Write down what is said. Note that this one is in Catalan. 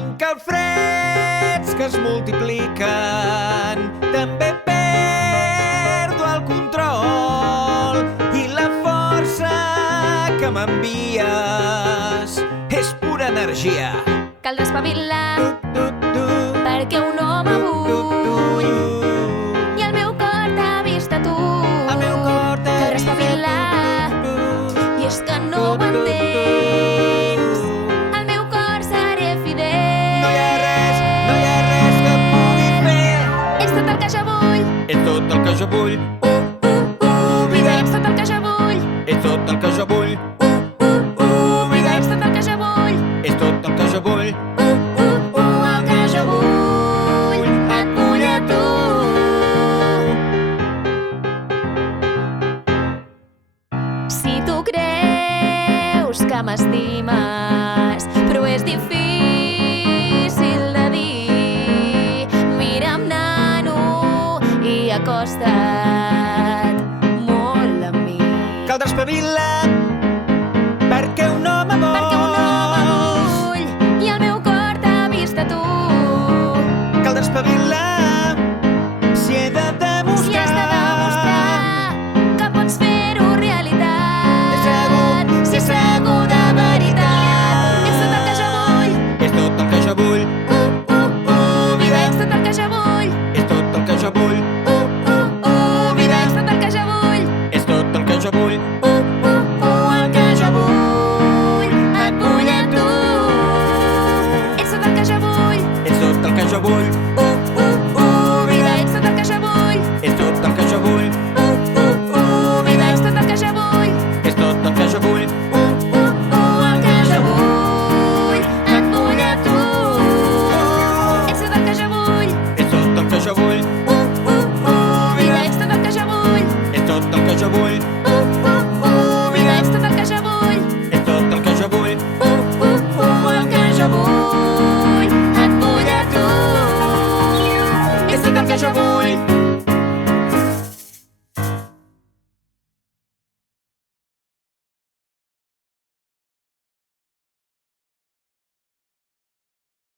Tinc calfreds que es multipliquen, també perdo el control i la força que m'envies és pura energia. Cal espavilar perquè un home vull i el meu cor t'ha vist a tu. Cal espavilar i és que no ho entens. Al meu cor seré fidel. No hi ha res que pugui fer. Ets tot el que jo vull. És tot el que jo vull. Vida, ets tot el que jo vull. És tot el que jo vull. Vida, ets tot el que jo vull. És tot el que jo vull. El que jo vull et vull a tu. Si tu creus que m'estimes, però és difícil de dir, mira'm, nano, i acosta't molt a mi. Caldrà espavilar